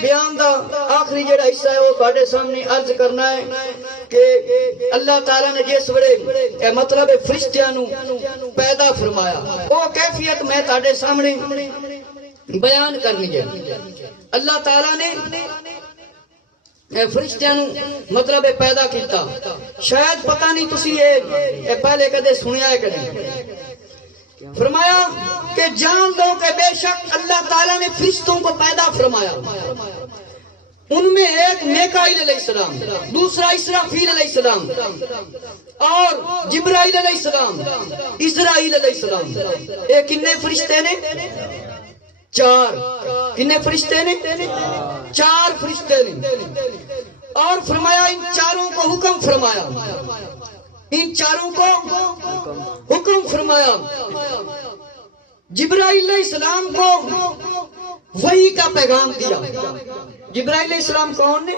بیان دا آخری جڑا حصہ ہے وہ تواڈے سامنے عرض کرنا ہے کہ اللہ تعالیٰ نے جس ویلے مطلب فرشتیاں نو پیدا فرمایا وہ کیفیت میں تواڈے سامنے بیان کرنی ہے۔ اللہ تعالیٰ نے فرشتیاں نو مطلب پیدا کیتا، شاید پتہ نہیں تسی یہ پہلے کدے سنیا ہے کہ نہیں۔ فرمایا کہ جان لو کہ بے شک اللہ تعالیٰ نے فرشتوں کو پیدا فرمایا، ان میں ایک میکائیل علیہ السلام، دوسرا اسرافیل علیہ السلام اور جبرائیل علیہ السلام، اسرائیل علیہ السلام۔ یہ کتنے فرشتے نے؟ چار۔ کتنے فرشتے نے؟ چار فرشتے نے۔ اور فرمایا ان چاروں کو حکم فرمایا، ان چاروں کو حکم فرمایا۔ جبرائیل علیہ السلام کو وحی کا پیغام دیا۔ جبرائیل علیہ السلام کون نے؟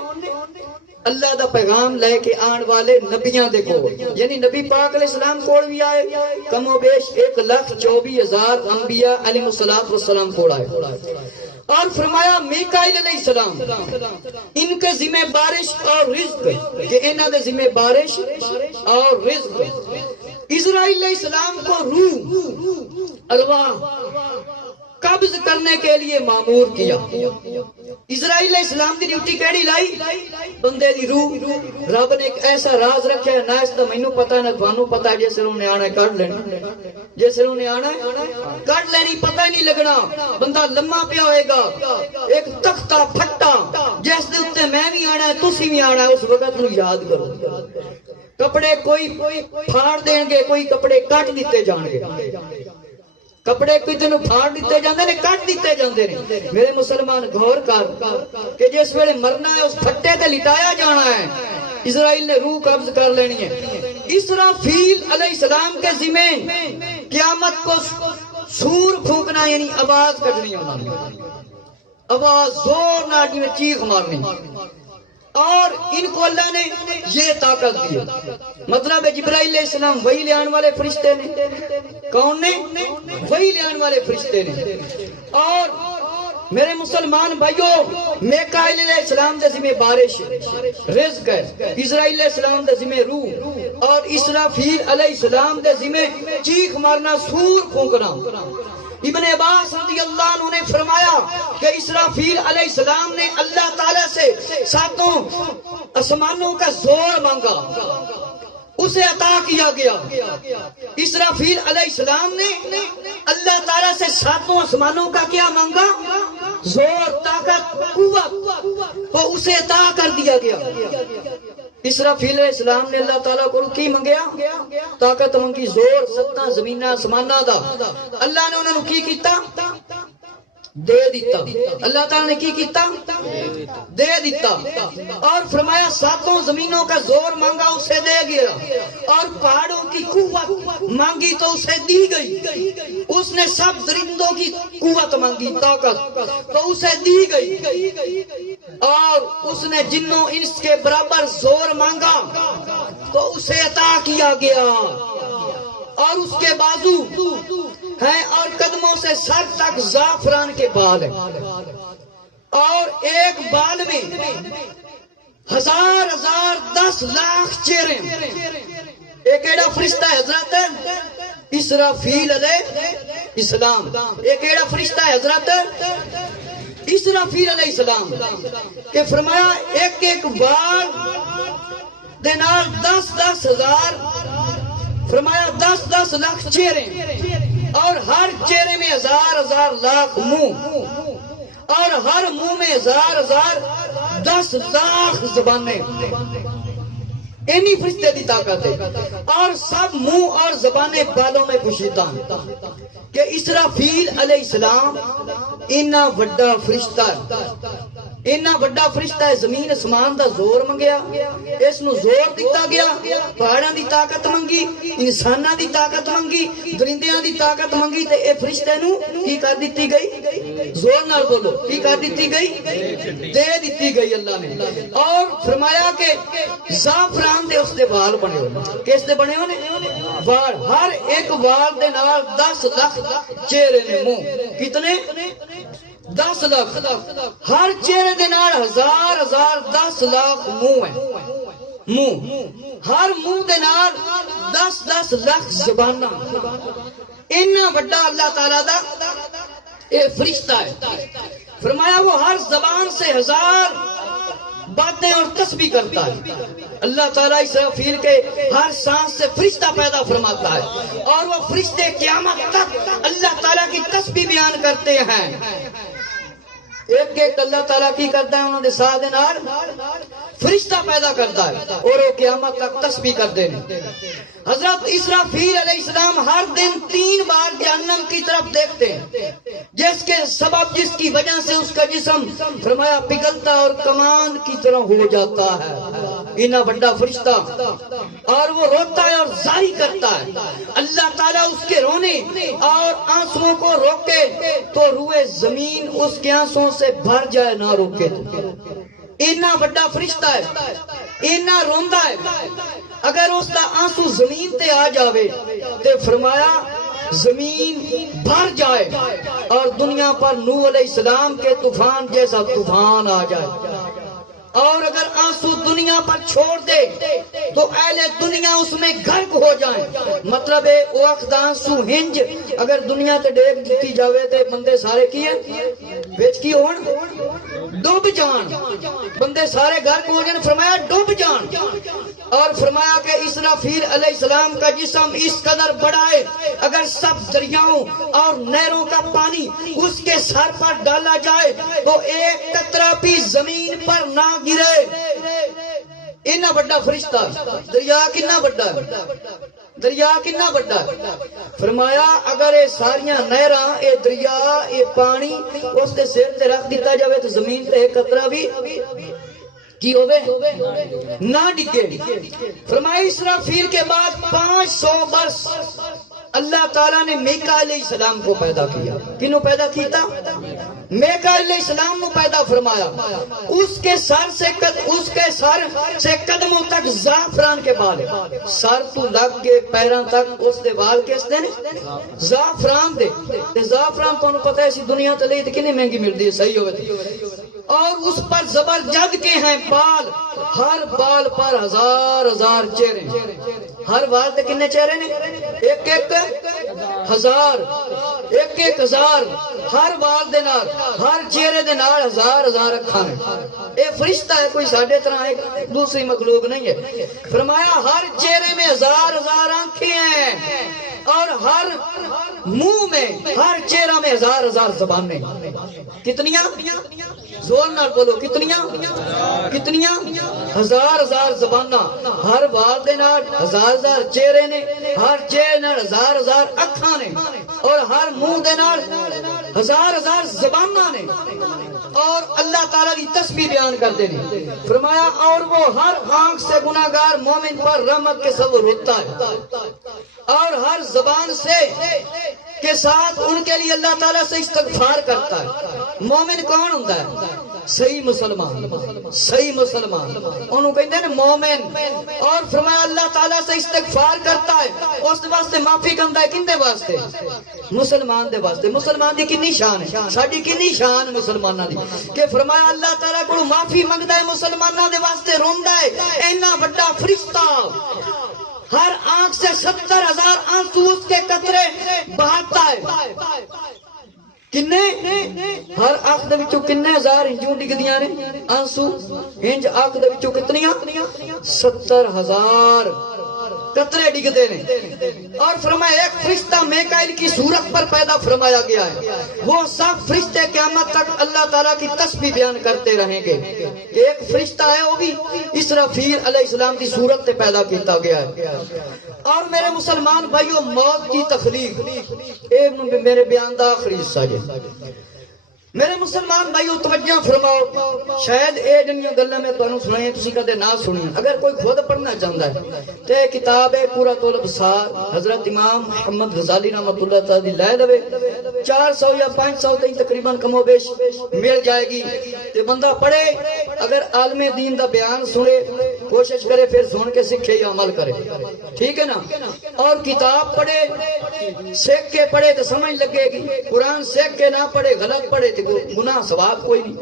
اللہ دا پیغام لے کے آن والے نبیاں دیکھو، یعنی نبی پاک علیہ السلام کوڑ بھی آئے، کم و بیش 1,24,000 انبیاء علیہ السلام کوڑ آئے۔ اور فرمایا میکائیل علیہ السلام ان کے ذمہ بارش اور رزق، کہ انہاں دے ذمہ بارش اور رزق۔ اسرائیل علیہ السلام کو روح الواح قبض کرنے کے لیے مامور کیا۔ اسرائیل علیہ السلام دی ڈیوٹی کیڑی لائی؟ بندے دی روح۔ رب نے ایک ایسا راز رکھا ہے، نہ اس دا مینوں پتہ ہے نہ تھانوں پتہ ہے، جیسے انہوں نے آنا ہے کٹ لینی، جیسے انہوں نے آنا ہے کٹ لینی، پتہ ہی نہیں لگنا۔ بندہ لمحہ پیا ہوئے گا، ایک تختہ پھٹا جس دے اوتے میں بھی آنا ہے تسی بھی آنا ہے، اس وقت نو یاد کرو۔ کپڑے کوئی پھاڑ دیں گے، کوئی کپڑے کٹ دیتے جان گے، کپڑے کسی نو پھاڑ دیتے جاندے نے، کٹ دیتے جاندے نے۔ میرے مسلمان غور کر کہ جس ویلے مرنا ہے اس پھٹے تے لٹایا جانا ہے، اسرائیل نے روح قبض کر لینی ہے۔ اسرافیل علیہ السلام کے ذمہ قیامت کو سور پھونکنا، یعنی آواز کٹنی، آواز زور ناٹی میں چیخ مارنی۔ اور ان کو اللہ نے یہ طاقت دی، مطلب جبرائیل علیہ السلام وہی لے آنے والے فرشتے نے۔ کون نے؟ وہی لے آنے والے فرشتے نے۔ اور میرے مسلمان بھائیوں، میکائیل علیہ السلام دے ذمہ بارش رزق ہے، اسرائیل علیہ السلام دے ذمہ روح، اور اسرافیل علیہ السلام دے ذمہ چیخ مارنا، سور پھونکنا۔ ابن عباس رضی اللہ عنہ نے فرمایا کہ اسرافیل علیہ السلام نے اللہ تعالیٰ سے 7 آسمانوں کا زور مانگا، اسے عطا کیا گیا۔ اسرافیل علیہ السلام نے اللہ تعالیٰ سے 7 آسمانوں کا کیا مانگا؟ زور، طاقت، قوت، تو اسے عطا کر دیا گیا۔ اسرافیل علیہ السلام نے اللہ تعالیٰ کو کی منگیا؟ طاقت منگی، زور، 7 زمینہ آسمانہ دا۔ اللہ نے انہوں نے کی کیتا؟ دے دیتا۔ اللہ تعالیٰ نے کی کیتا؟ دے دیتا۔ اور فرمایا 7 زمینوں کا زور مانگا، اسے دے گیا۔ اور پہاڑوں کی قوت مانگی تو اسے دی گئی۔ اس نے سب درندوں کی قوت مانگی، طاقت، تو اسے دی گئی۔ اور اس نے جنوں انس کے برابر زور مانگا تو اسے عطا کیا گیا۔ اور اس کے بازو ہیں اور قدموں سے سر تک زعفران کے بال ہیں، اور ایک بال میں 1000 10 لاکھ چہرے۔ ایک ایڑا فرشتہ ہے حضرت اسرافیل علیہ السلام، ایک ایڑا فرشتہ ہے حضرت اسرافیل علیہ السلام، کہ فرمایا ایک ایک بال دے نال 10 ہزار، فرمایا 10 لاکھ چہرے، اور ہر چہرے میں 1000 لاکھ منہ، اور ہر منہ میں 10 لاکھ زبانیں۔ اینی فرشتے دی طاقت ہے، اور سب منہ اور زبانیں بالوں میں پوشیدہ ہیں کہ اسرافیل علیہ السلام اتنا بڑا فرشتہ ہے، اتنا بڑا فرشتہ ہے، زمین اسمان دا زور منگیا، اس نو زور دیتا گیا، پہاڑاں دی طاقت منگی، انساناں دی طاقت منگی، درندیاں دی طاقت منگی، تے اے فرشتے نو کی کر دیتی گئی؟ زور نال بولو، کی کر دیتی گئی؟ دے دیتی گئی اللہ نے۔ اور فرمایا کہ زعفران دے اس دے وال بنے ہوئے، کس دے بنے ہوئے؟ وال، ہر ایک وال دے نال 10 لاکھ چہرے نے، منہ کتنے؟ 10 ਲੱਖ ہر چہرے دے نال 1000 10 لاکھ منہ ہے منہ ہر منہ دے نال 10 لاکھ زباناں اتنا بڑا اللہ تعالیٰ دا اے فرشتہ ہے فرمایا وہ ہر زبان سے 1000 باتیں اور تسبیح کرتا ہے اللہ تعالیٰ اسرافیل کے ہر سانس سے فرشتہ پیدا فرماتا ہے اور وہ فرشتے قیامت تک اللہ تعالیٰ کی تسبیح بیان کرتے ہیں ایک ایک اللہ تعالیٰ کی کرتا ہے انہوں نے ساتھ نار فرشتہ پیدا کرتا ہے اور وہ قیامت تک تسبیح کرتے ہیں حضرت اسرافیل علیہ السلام ہر دن 3 بار جہنم کی طرف دیکھتے ہیں جس کے سبب جس کی وجہ سے اس کا جسم فرمایا پگھلتا اور کمان کی طرح ہو جاتا ہے اتنا بڑا فرشتہ اور وہ روتا ہے اور ظاہر کرتا ہے اللہ تعالیٰ اس کے رونے اور آنسوؤں کو روکے تو روئے زمین اس کے آنسوؤں سے بھر جائے نہ روکے اتنا بڑا فرشتہ ہے اتنا روندا ہے اگر اس کا آنسو زمین تے آ جاوے تے فرمایا زمین بھر جائے اور دنیا پر نوح علیہ السلام کے طوفان جیسا طوفان آ جائے اور اگر آنسو دنیا پر چھوڑ دے تو اہل دنیا اس میں غرق ہو جائیں مطلب ہے وہ وقت آنسو ہنج اگر دنیا تے ڈیگ دیتی جاوے تے بندے سارے کیے بیچ کی ہون ڈوب جان بندے سارے غرق ہو جائیں فرمایا ڈوب جان اور فرمایا کہ اسرافیل علیہ السلام کا جسم اس قدر بڑا ہے اگر سب دریاؤں اور نہروں کا پانی اس کے سر پر ڈالا جائے تو ایک قطرہ بھی زمین پر نہ گرے اتنا بڑا فرشتہ دریا کتنا بڑا ہے دریا کتنا بڑا ہے فرمایا اگر یہ ساریاں نہراں یہ دریا یہ پانی اس کے سر تے رکھ دیتا جاوے تو زمین تے ایک قطرہ بھی کی ہوئے نہ ڈگے فرمایا اسرافیل کے بعد 500 برس اللہ تعالیٰ نے میکا علیہ السلام کو پیدا کیا کنوں پیدا کیتا میکا علیہ السلام کو پیدا فرمایا اس کے سر سے قدموں تک زعفران کے بال سر تو لگ کے پیران تک اس دے بال کس دے زعفران دے زعفران تو انہوں پتہ ہے اسی دنیا تلے کتنی مہنگی ملتی ہے صحیح ہوئے اور اس پر زبرجد کے ہیں بال ہر بال پر 1000 چہرے ہر بال تے کتنے چہرے نے ایک ہزار ہر بال دے نال ہر چہرے دے نال 1000 اکھاں اے فرشتہ ہے کوئی ساڈے طرح ایک دوسری مخلوق نہیں ہے فرمایا ہر چہرے میں 1000 آنکھیں ہیں اور ہر منہ میں ہر چہرہ میں 1000 زبانیں کتنیاں زور نہ بولو کتنیاں 1000 زباناں ہر بال دے نال 1000 چہرے نے ہر چہرے نال 1000 اکھاں نے اور ہر منہ دے نال 1000 زباناں نے اور اللہ تعالیٰ کی تسبیح بیان کرتے ہیں فرمایا اور وہ ہر آنکھ سے گناہگار مومن پر رحمت کے سبب روتا ہے اور ہر زبان سے کے ساتھ ان کے لیے اللہ تعالیٰ سے استغفار کرتا ہے مومن کون ہوتا ہے صحیح مسلمان انہوں کہتے ہیں مومن اور فرمایا اللہ تعالیٰ سے استغفار کرتا ہے اس واسطے معافی کرتا ہے کندے واسطے مسلمان دے واسطے مسلمان دی کنی شان ہے ساڈی کنی شان مسلماناں دی کہ فرمایا اللہ تعالیٰ کو معافی منگدا ہے مسلماناں دے واسطے روندا ہے اینا بڑا فرشتہ ہر آنکھ سے 70,000 آنسو اس کے قطرے بہاتا ہے کنے ہر آنکھ دے وچوں کنے 1000 ہنجوں ڈگدیاں نے آنسو ہنج آنکھ دے وچوں کتنیاں 70,000 قطرے ڈگدے نے اور فرمایا ایک فرشتہ میکائیل کی صورت پر پیدا فرمایا گیا ہے وہ سب فرشتے قیامت تک اللہ تعالیٰ کی تسبیح بیان کرتے رہیں گے ایک فرشتہ ہے وہ بھی اسرافیل علیہ السلام کی صورت سے پیدا کیتا گیا ہے اور میرے مسلمان بھائیوں موت کی تخلیق اے میرے بیان دا آخری حصہ ہے میرے مسلمان بھائیو توجہ فرماؤ شاید اے جنیاں گلاں میں تانوں سنائیں تسی کدے نہ سنیں اگر کوئی خود پڑھنا چاہتا ہے تے کتاب ہے پورا طول ابصار حضرت امام محمد غزالی رحمۃ اللہ تعالی لے لوے 400 یا 500 تائیں تقریباً کم و بیش مل جائے گی تے بندہ پڑھے اگر عالم دین دا بیان سنے کوشش کرے پھر سن کے سیکھے یا عمل کرے، ٹھیک ہے نا؟ اور کتاب پڑھے سیکھ کے پڑھے تو سمجھ لگے گی، قرآن سیکھ کے نہ پڑھے غلط پڑھے تو گناہ ثواب کوئی نہیں۔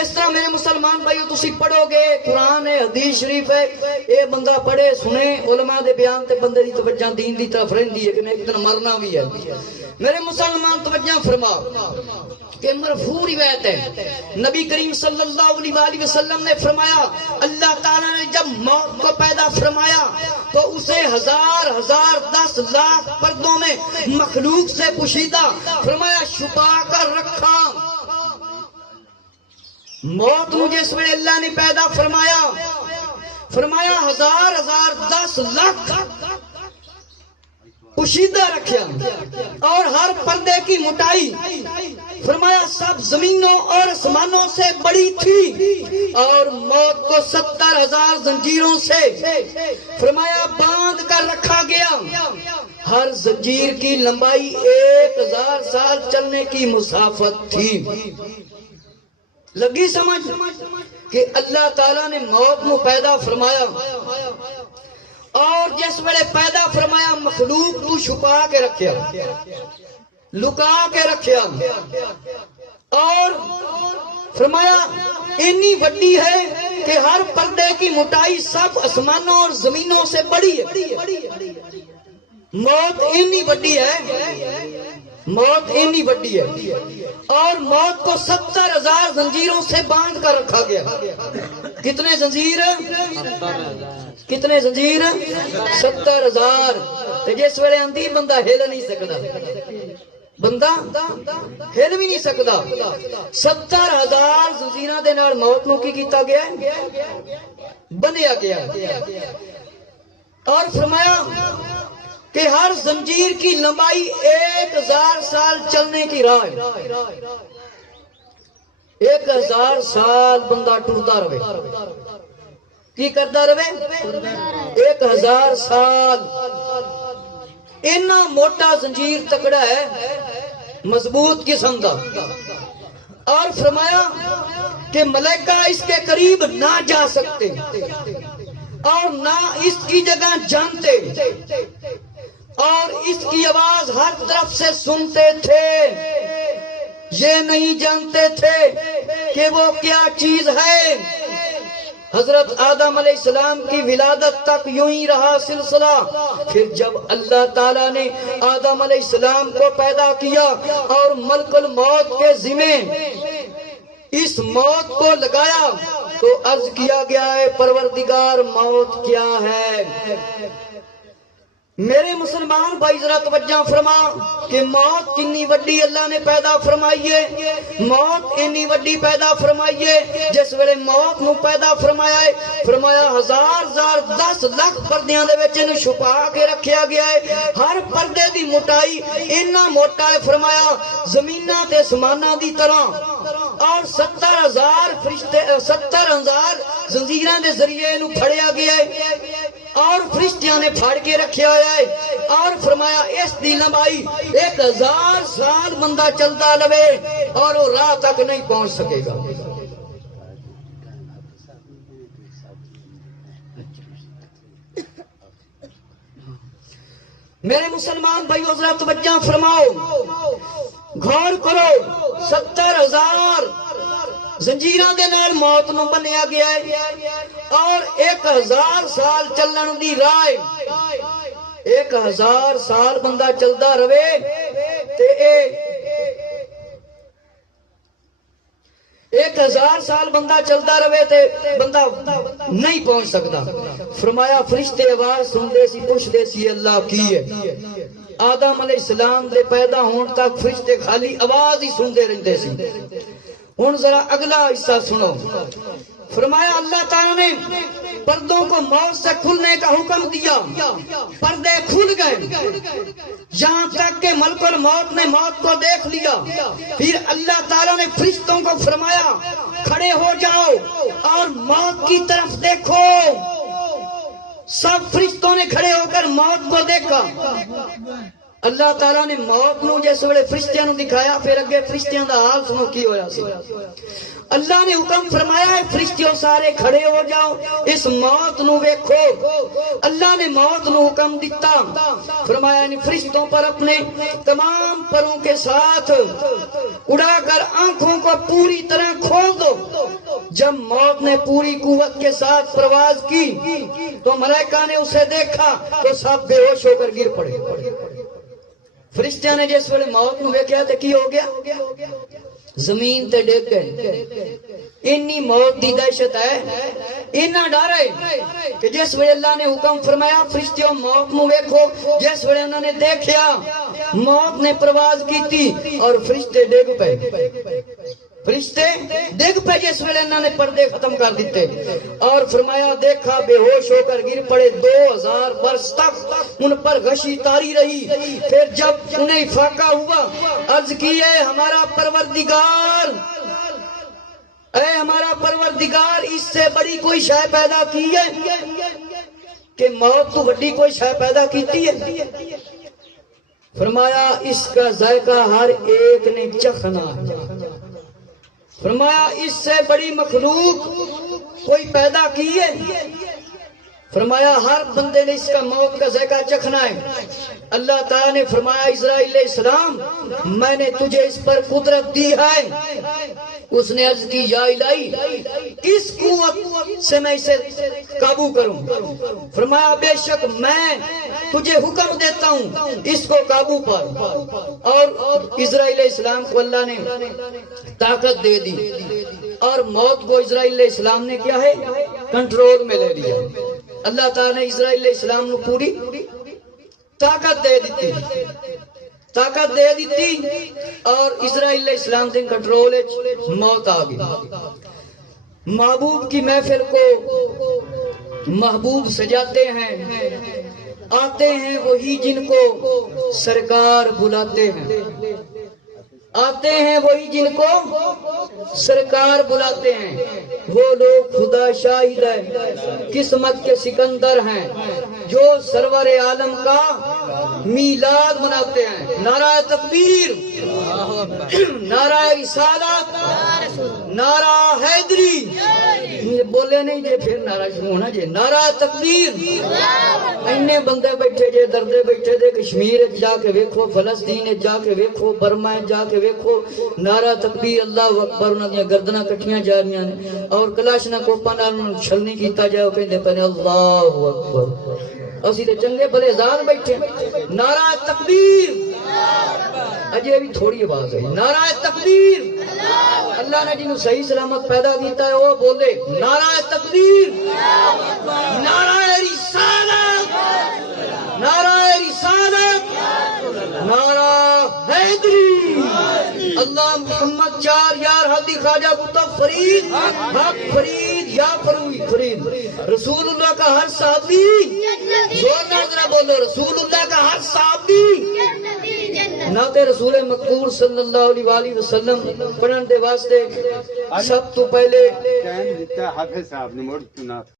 اس طرح میرے مسلمان بھائیو تسی پڑھو گے، قرآن ہے حدیث شریف ہے، اے بندہ پڑھے سنے علماء دے بیان تے بندے دی توجہ دین دی طرف رہندی ہے کہ میں ایک دن مرنا بھی ہے۔ میرے مسلمان توجہ فرما کہ مرفوع روایت ہے، نبی کریم صلی اللہ علیہ وسلم نے فرمایا اللہ تعالیٰ نے جب موت کو پیدا فرمایا تو اسے ہزار 10 لاکھ پردوں میں مخلوق سے پوشیدہ فرمایا چھپا کر رکھا۔ موت کو جس ویلے اللہ نے پیدا فرمایا ہزار 10 لاکھ پوشیدہ رکھا، اور ہر پردے کی موٹائی فرمایا سب زمینوں اور آسمانوں سے بڑی تھی، اور موت کو 70,000 زنجیروں سے فرمایا باندھ کر رکھا گیا۔ ہر زنجیر کی لمبائی 1000 سال چلنے کی مسافت تھی۔ لگی سمجھ کہ اللہ تعالیٰ نے موت کو پیدا فرمایا، اور جس ویلے پیدا فرمایا مخلوق کو چھپا کے رکھیا، لکا کے رکھیا، اور فرمایا اتنی بڑی ہے کہ ہر پردے کی موٹائی سب آسمانوں اور زمینوں سے بڑی ہے۔ موت اتنی بڑی ہے، موت اتنی بڑی ہے، اور موت کو 70,000 زنجیروں سے باندھ کر رکھا گیا۔ کتنے زنجیر؟ کتنے زنجیر؟ 70,000۔ جس ویلے آندھی بندہ ہل نہیں سکتا، بندہ ہل بھی نہیں سکتا۔ 70,000 زنجیراں دے نال موت نو کی کیتا گیا ہے؟ بنیا گیا۔ اور فرمایا کہ ہر زنجیر کی لمبائی 1000 سال چلنے کی راہ ہے۔ 1000 سال بندہ ٹرتا رہے، کی کرتا رہے؟ 1000 سال۔ اتنا موٹا زنجیر تکڑا ہے، مضبوط قسم دا، اور فرمایا کہ ملائکہ اس کے قریب نہ جا سکتے اور نہ اس کی جگہ جانتے، اور اس کی آواز ہر طرف سے سنتے تھے، یہ نہیں جانتے تھے کہ وہ کیا چیز ہے۔ حضرت آدم علیہ السلام کی ولادت تک یوں ہی رہا سلسلہ۔ پھر جب اللہ تعالیٰ نے آدم علیہ السلام کو پیدا کیا اور ملک الموت کے ذمے اس موت کو لگایا تو عرض کیا گیا ہے پروردگار موت کیا ہے؟ میرے مسلمان بھائی ذرا توجہ فرما کہ موت کتنی وڈی اللہ نے پیدا فرمائی ہے۔ موت اتنی وڈی پیدا فرمائی ہے، جس ویلے موت نو پیدا فرمایا ہے فرمایا 1000 لاکھ پردیاں دے وچ اینو چھپا کے رکھیا گیا ہے۔ ہر پردے دی موٹائی اتنا موٹا ہے فرمایا زمیناں تے آسماناں دی طرح، اور 70,000 فرشتے 70,000 زنجیراں دے ذریعے اینو پھڑیا گیا ہے، اور فرشتیاں نے پھاڑ کے رکھیا ہوا ہے، اور فرمایا اس دی لمبائی 1000 سال بندہ چلتا لوے اور وہ راہ تک نہیں پہنچ سکے گا۔ میرے مسلمان بھائی حضرات توجہ فرماؤ، غور کرو، 70,000 زنجیراں دے نال موت نو بنیا گیا ہے، اور 1000 سال چلن دی راہ، 1000 سال بندہ چلدا رہے تے 1000 سال بندہ چلدا رہے تے بندہ نہیں پہنچ سکتا۔ فرمایا فرشتے آواز سنتے سی، پوچھتے سی اللہ کی ہے۔ آدم علیہ السلام دے پیدا ہون تک فرشتے خالی آواز ہی سنتے رہتے سی۔ ہن ذرا اگلا حصہ سنو۔ فرمایا اللہ تعالیٰ نے پردوں کو موت سے کھلنے کا حکم دیا، پردے کھل گئے، یہاں تک کہ ملک الموت نے موت کو دیکھ لیا۔ پھر اللہ تعالیٰ نے فرشتوں کو فرمایا کھڑے ہو جاؤ اور موت کی طرف دیکھو۔ سب فرشتوں نے کھڑے ہو کر موت کو دیکھا۔ اللہ تعالیٰ نے موت نو جس ویلے فرشتیاں نو دکھایا، پھر اگے فرشتیاں دا حال سنو کی ہویا سی۔ اللہ نے حکم فرمایا ہے فرشتے فرشتیوں سارے کھڑے ہو جاؤ اس موت نو ویکھو اللہ نے موت نو حکم دیتا فرمایا ان فرشتوں پر اپنے تمام پروں کے ساتھ اڑا کر آنکھوں کو پوری طرح کھول دو جب موت نے پوری قوت کے ساتھ پرواز کی تو ملائکہ نے اسے دیکھا تو سب بے ہوش ہو کر گر پڑے فرشتیاں نے جس ویلے موت نو ویکھیا تے کی ہو گیا زمین تے ڈگ گئے انی موت دی دہشت ہے اینا ڈر ہے کہ جس ویلے اللہ نے حکم فرمایا فرشتیوں موت نو ویکھو جس ویلے انہوں نے دیکھیا موت نے پرواز کی تھی اور فرشتے ڈگ پے فرشتے ڈگ پے جس ویلے انہوں نے پردے ختم کر دیتے اور فرمایا دیکھا بے ہوش ہو کر گر پڑے 2000 برس تک ان پر غشی تاری رہی پھر جب انہیں افاقہ ہوا عرض کیے ہمارا پروردگار اے ہمارا پروردگار اس سے بڑی کوئی شے پیدا کی ہے کہ موت تو بڑی کوئی شے پیدا کیتی ہے فرمایا اس کا ذائقہ ہر ایک نے چکھنا فرمایا اس سے بڑی مخلوق کوئی پیدا کی ہے فرمایا ہر بندے نے اس کا موت کا ذائقہ چکھنا ہے اللہ تعالیٰ نے فرمایا اسرائیل علیہ السلام میں نے تجھے اس پر قدرت دی ہے اس نے عرض کی یا الہی کس قوت سے میں اسے قابو کروں فرمایا بے شک میں تجھے حکم دیتا ہوں اس کو قابو پر اور اسرائیل علیہ السلام کو اللہ نے طاقت دے دی اور موت کو اسرائیل علیہ السلام نے کیا ہے کنٹرول میں لے لیا اللہ تعالیٰ نے اسرائیل علیہ السلام نے پوری طاقت دے دیتی اور اسرائیل علیہ السلام سے کنٹرول موت آ گئی محبوب کی محفل کو محبوب سجاتے ہیں آتے ہیں وہی جن کو سرکار بلاتے ہیں آتے ہیں وہی جن کو سرکار بلاتے ہیں وہ لوگ خدا شاہد ہے قسمت کے سکندر ہیں جو سرور عالم کا میلاد مناتے ہیں نعرہ تکبیر نعرہ رسالت نعرہ حیدری بولے نہیں جے پھر نعرہ شروع ہونا جے نعرہ تکبیر اینے بندے بیٹھے جے دردے بیٹھے دے کشمیر جا کے ویکھو فلسطین جا کے ویکھو برما جا کے ویکھو نعرہ تکبیر اللہ اکبر انہاں دی گردناں کٹیاں جا رہی ہیں اور کلاشنا کوپاں نال چھل نہیں کیتا جائے او کہندے پنے اللہ اکبر اسی تے چنگے بھلے ذات بیٹھے نعرہ تکبیر اجے بھی تھوڑی آواز ہے نعرہ تکبیر اللہ نے جنہوں صحیح سلامت پیدا کیتا ہے وہ بولے نعرہ تکبیر نعرہ رسالت نعرہ رسالت نعرہ حیدری اللہ محمد چار یار حدی خواجہ قطب فرید حق فرید یا فرید رسول اللہ کا ہر صحابی زور نہ ذرا بولو رسول اللہ کا ہر صحابی نعت رسول مقبول صلی اللہ علیہ وآلہ وسلم پڑھن دے واسطے سب تو پہلے حافظ صاحب نے موڑ چنا